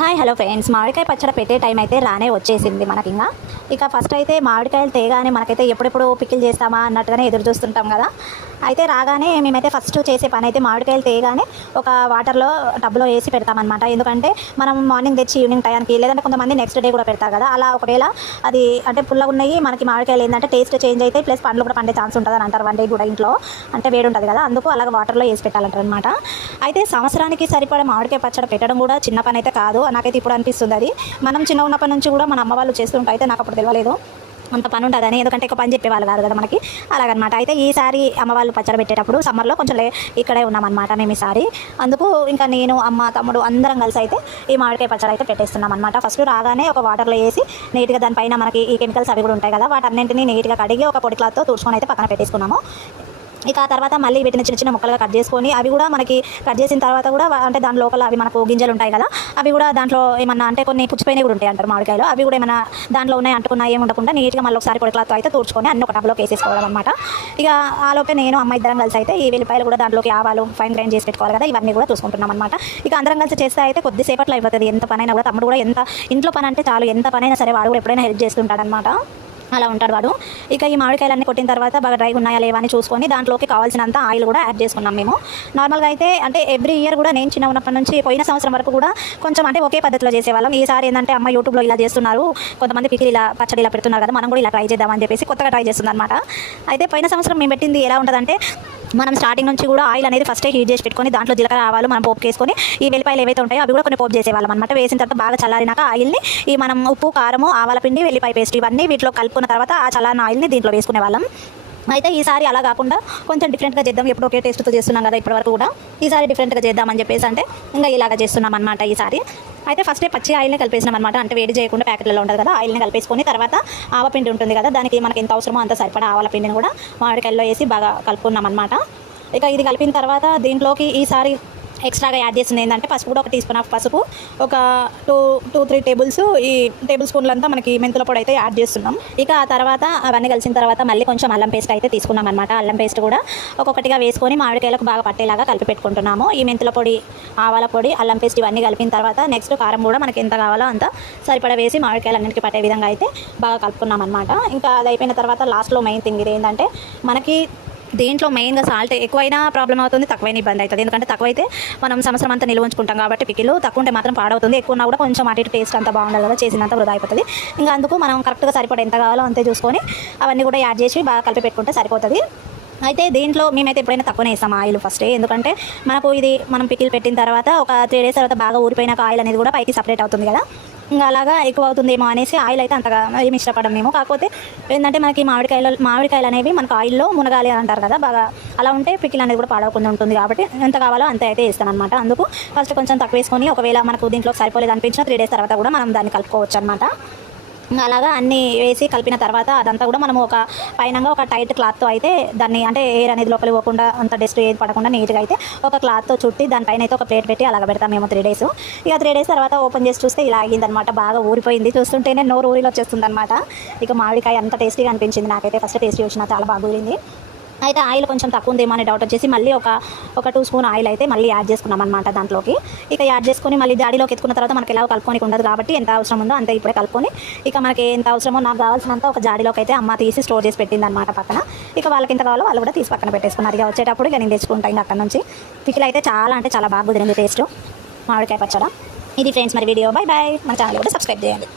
Hi hello friends మామిడికాయ పచ్చడి పెట్టే టైం అయితే రానే వచ్చేసింది మనకి ఇంకా. ఇక ఫస్ట్ అయితే మామిడికాయలు తేగానే మనకైతే ఎప్పుడెప్పుడు పికిల్ చేస్తామా అన్నట్టుగానే ఎదురు చూస్తుంటాం కదా. అయితే రాగానే మేమైతే ఫస్ట్ చేసే పని అయితే మామిడికాయలు తేగానే ఒక వాటర్లో టబ్లో వేసి పెడతామన్నమాట. ఎందుకంటే మనం మార్నింగ్ తెచ్చి ఈవినింగ్ టైంకి లేదంటే కొంతమంది నెక్స్ట్ డే కూడా పెడతారు కదా. అలా ఒకవేళ అది అంటే పుల్లగా ఉన్నాయి మనకి మామిడికాయలు ఏంటంటే టేస్ట్ చేంజ్ అయితే ప్లస్ పండ్లు కూడా పండే ఛాన్స్ ఉంటుంది అని అంటారు వన్ డే కూడా ఇంట్లో. అంటే వేడి ఉంటుంది కదా అందుకు అలాగ వాటర్లో వేసి పెట్టాలంటారు అనమాట అయితే సంవత్సరానికి సరిపడే మామిడికాయ పచ్చడి పెట్టడం కూడా చిన్న పని అయితే కాదు. నాకైతే ఇప్పుడు అనిపిస్తుంది అది. మనం చిన్న ఉన్నప్పటి నుంచి కూడా మన అమ్మ వాళ్ళు చేస్తుంటే అయితే నాకు అప్పుడు తెలియలేదు అంత పని ఉంటుందని ఎందుకంటే ఎక్కువ పని చెప్పేవాళ్ళు కాదు కదా మనకి. అలాగనమాట. అయితే ఈసారి అమ్మ వాళ్ళు పచ్చడి పెట్టేటప్పుడు సమ్మర్లో కొంచెం లే ఇక్కడే ఉన్నామన్నమాట మేము ఈసారి. అందుకు ఇంకా నేను అమ్మ తమ్ముడు అందరం కలిసి అయితే ఈ మామిడికాయ పచ్చడి అయితే పెట్టేస్తున్నాం అనమాట ఫస్ట్ రాగానే ఒక వాటర్లో వేసి నీట్గా దానిపైన మనకి ఈ కెమికల్స్ అవి కూడా ఉంటాయి కదా వాటన్నింటినీ నీట్గా కడిగి ఒక పొడి క్లాత్తో తుడుచుకొని అయితే పక్కన పెట్టేసుకున్నాము. ఇక ఆ తర్వాత మళ్ళీ వీటిని చిన్న చిన్న ముక్కలుగా కట్ చేసుకొని అవి కూడా మనకి కట్ చేసిన తర్వాత కూడా అంటే దాని లోపల అవి మనకు గింజలు ఉంటాయి కదా అవి కూడా దాంట్లో ఏమన్నా అంటే కొన్ని పుచ్చిపోయినవి కూడా ఉంటాయి అంటారు మామిడికాయలు. అవి కూడా ఏమన్నా దాంట్లో ఉన్నాయి అంటుకున్నా ఏమి ఉండకుండా నీట్గా మళ్ళీ ఒకసారి పొడి క్లాత్ అయితే తుడుచుకొని అన్ని ఒక టబ్లోకి వేసేసుకోవడం అనమాట ఇక ఆలోపే నేను అమ్మ ఇద్దరం కలిసి అయితే ఈ వెల్లిపాయలు కూడా దాంట్లోకి ఆవాలు ఫైన్ గ్రైండ్ చేసి పెట్టుకోవాలి కదా ఇవన్నీ కూడా చూసుకుంటున్నాం అనమాట ఇక అందరం కలిసి చేస్తే అయితే కొద్దిసేపట్లో అయిపోతుంది. ఎంత పనైనా కూడా తమ్ముడు కూడా ఎంత ఇంట్లో పని అంటే చాలు ఎంత పనైనా సరే వాడు కూడా ఎప్పుడైనా హెల్ప్ చేస్తుంటాడనమాట అలా ఉంటాడు వాడు. ఇక ఈ మామిడికాయలన్నీ కొట్టిన తర్వాత బాగా డ్రైగా ఉన్నాయా లేవా అని చూసుకొని దాంట్లోకి కావాల్సినంత ఆయిల్ కూడా యాడ్ చేసుకున్నాం మేము. నార్మల్గా అయితే అంటే ఎవ్రీ ఇయర్ కూడా నేను చిన్న ఉన్నప్పటి నుంచి పోయిన సంవత్సరం వరకు కూడా కొంచెం అంటే ఒకే పద్ధతిలో చేసేవాళ్ళం. ఈసారి ఏంటంటే అమ్మ యూట్యూబ్లో ఇలా చేస్తున్నారు. కొంతమంది పికిలు ఇలా పచ్చడి ఇలా పెడుతున్నారు కదా మనం కూడా ఇలా ట్రై చేద్దామని చెప్పేసి కొత్తగా ట్రై చేస్తుంది అనమాట అయితే పోయిన సంవత్సరం మేము పెట్టింది ఎలా ఉంటుందంటే మనం స్టార్టింగ్ నుంచి కూడా ఆయిల్ అనేది ఫస్టే హీట్ చేసి పెట్టుకొని దాంట్లో జీలకర్ర ఆవాలు మనం పోపు చేసుకొని ఈ వెల్లిపాయలు ఏవైతే ఉంటాయో అవి కూడా కొన్ని పోపు చేసేవాళ్ళం అనమాట వేసిన తర్వాత బాగా చల్లారినాక ఆయిల్ని ఈ మనం ఉప్పు కారము ఆవాల పిండి వెల్లిపాయ పేస్ట్ ఇవన్నీ వీటిలో కలుపుకున్న తర్వాత ఆ చల్లారిన ఆయిల్ని దీంట్లో వేసుకునే వాళ్ళం. అయితే ఈసారి అలా కాకుండా కొంచెం డిఫరెంట్గా చేద్దాం. ఎప్పుడు ఒకే టేస్ట్తో చేస్తున్నాం కదా ఇప్పటివరకు కూడా. ఈసారి డిఫరెంట్గా చేద్దామని చెప్పేసి అంటే ఇంకా ఇలాగ చేస్తున్నాం అనమాట ఈసారి. అయితే ఫస్ట్ పచ్చి ఆయిల్ని కలిపేసినాం అనమాట అంటే వేడి చేయకుండా ప్యాకెట్లలో ఉంటుంది కదా ఆయిల్ని కలిపేసుకొని తర్వాత ఆవపిండి ఉంటుంది కదా దానికి మనకి ఎంత అవసరమో అంత సరిపడా ఆవల పిండిని కూడా మామిడికాయల్లో వేసి బాగా కలుపుకున్నాం అనమాట ఇక ఇది కలిపిన తర్వాత దీంట్లోకి ఈసారి ఎక్స్ట్రాగా యాడ్ చేసింది ఏంటంటే పసుపు కూడా ఒక టీ స్పూన్ ఆఫ్ పసుపు ఒక టూ టూ త్రీ టేబుల్స్ ఈ టేబుల్ స్పూన్లంతా మనకి మెంతుల పొడి అయితే యాడ్ చేస్తున్నాం. ఇక ఆ తర్వాత అవన్నీ కలిసిన తర్వాత మళ్ళీ కొంచెం అల్లం పేస్ట్ అయితే తీసుకున్నాం అనమాట అల్లం పేస్ట్ కూడా ఒక్కొక్కటిగా వేసుకొని మామిడికాయలకు బాగా పట్టేలాగా కలిపి పెట్టుకుంటున్నాము. ఈ మెంతుల పొడి ఆవాల పొడి అల్లం పేస్ట్ ఇవన్నీ కలిపిన తర్వాత నెక్స్ట్ కారం కూడా మనకి ఎంత కావాలో అంత సరిపడా వేసి మామిడికాయలు అన్నింటికి పట్టే విధంగా అయితే బాగా కలుపుకున్నాం అనమాట ఇంకా అది అయిపోయిన తర్వాత లాస్ట్లో మెయిన్ థింగ్ ఇది ఏంటంటే మనకి దీంట్లో మెయిన్గా సాల్ట్ ఎక్కువైనా ప్రాబ్లం అవుతుంది తక్కువైనా ఇబ్బంది అవుతుంది. ఎందుకంటే తక్కువైతే మనం సంవత్సరం అంతా నిల్వ ఉంచుకుంటాం కాబట్టి పికిలు తక్కువ ఉంటే మాత్రం పాడవుతుంది. ఎక్కువ ఉన్నా కూడా కొంచెం అటు ఇటు టేస్ట్ అంతా బాగుండాలి కదా చేసినంత వృధా అయిపోతుంది. ఇంకా అందుకు మనం కరెక్ట్గా సరిపడే ఎంత కావాలో అంతే చూసుకొని అవన్నీ కూడా యాడ్ చేసి బాగా కలిపి పెట్టుకుంటే సరిపోతుంది. అయితే దీంట్లో మేమైతే ఎప్పుడైనా తక్కువనే వేస్తాం ఆయిల్ ఫస్ట్ ఎందుకంటే మనకు ఇది మనం పికిల్ పెట్టిన తర్వాత ఒక త్రీ డేస్ తర్వాత బాగా ఊరిపోయినాక ఆయిల్ అనేది కూడా పైకి సపరేట్ అవుతుంది కదా. ఇంకా అలాగా ఎక్కువ అవుతుందేమో అనేసి ఆయిల్ అయితే అంతగా ఏమి ఇష్టపడం మేము. కాకపోతే ఏంటంటే మనకి మామిడికాయలు మామిడికాయలు అనేవి మనకు ఆయిల్లో మునగాలి అంటారు కదా బాగా అలా ఉంటే పికిల్ అనేది కూడా పాడవకుండా ఉంటుంది కాబట్టి ఎంత కావాలో అంత అయితే వేస్తాను అనమాట అందుకు ఫస్ట్ కొంచెం తక్కువ వేసుకొని ఒకవేళ మనకు దీంట్లో సరిపోలేదు అనిపించిన త్రీ డేస్ తర్వాత కూడా మనం దాన్ని కలుపుకోవచ్చు అనమాట అలాగా అన్నీ వేసి కలిపిన తర్వాత అదంతా కూడా మనం ఒక పైనంగా ఒక టైట్ క్లాత్తో అయితే దాన్ని అంటే ఎయిర్ అనేది లోపలికి పోకుండా అంత డస్ట్ ఏది పడకుండా నీట్గా అయితే ఒక క్లాత్తో చుట్టి దానిపైన అయితే ఒక ప్లేట్ పెట్టి అలాగ పెడతాం మేము త్రీ డేస్ ఇక త్రీ డేస్ తర్వాత ఓపెన్ చేసి చూస్తే ఇలా అయ్యిందనమాట బాగా ఊరిపోయింది. చూస్తుంటేనే నోరు ఊరిలో వచ్చేస్తుంది అనమాట ఇక మామిడికాయ అంత టేస్టీగా అనిపించింది. నాకైతే ఫస్ట్ టేస్టీ చూసిన చాలా బాగా ఊరింది. అయితే ఆయిల్ కొంచెం తక్కువ ఉందేమో అనే డౌట్ వచ్చేసి మళ్ళీ ఒక ఒక టూ స్పూన్ ఆయిల్ అయితే మళ్ళీ యాడ్ చేసుకున్నాం అనమాట దాంట్లోకి. ఇక యాడ్ చేసుకొని మళ్ళీ జాడీలోకి ఎత్తుకున్న తర్వాత మనకి ఎలా కలుపుకొని ఉండదు కాబట్టి ఎంత అవసరం ఉందో అంతే ఇప్పుడే కలుపుకొని ఇక మనకి ఎంత అవసరమో నాకు కావాల్సినంత ఒక జాడీలోకి అయితే అమ్మ తీసి స్టోర్ చేసి పెట్టింది అనమాట పక్కన. ఇక వాళ్ళకి ఎంత కావాలో వాళ్ళు కూడా తీసి పక్కన పెట్టేసుకున్నారు. ఇక వచ్చేటప్పుడు ఇక నేను తెచ్చుకుంటాను ఇంకా అక్కడ నుంచి. పికిల్ అయితే చాలా అంటే చాలా బాగా కుదిరింది టేస్ట్ మామిడికాయ పచ్చడ. ఇది ఫ్రెండ్స్ మరి వీడియో బై బాయ్ మన ఛానల్ కూడా సబ్స్క్రైబ్ చేయండి.